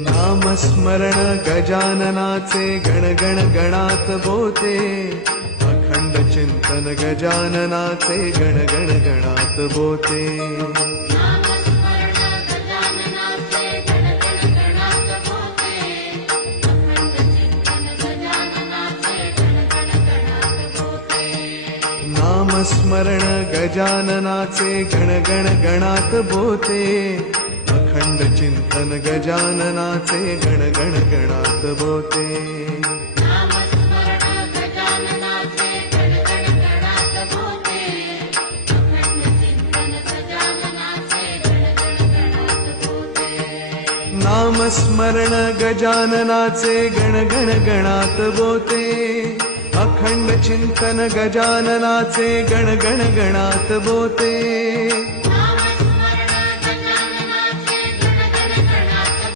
नामस्मरण गजाननाचे गण गण गणात बोते, अखंड चिंतन गजाननाचे गण गण गणात बोते। नामस्मरण गजाननाचे गण गण गणात बोते, अखंड चिंतन गजाननाचे गण गण गणात बोते। नामस्मरण गजाननाचे गण गण गणात बोते, अखंड चिंतन गजाननाचे गण गण गणात बोते।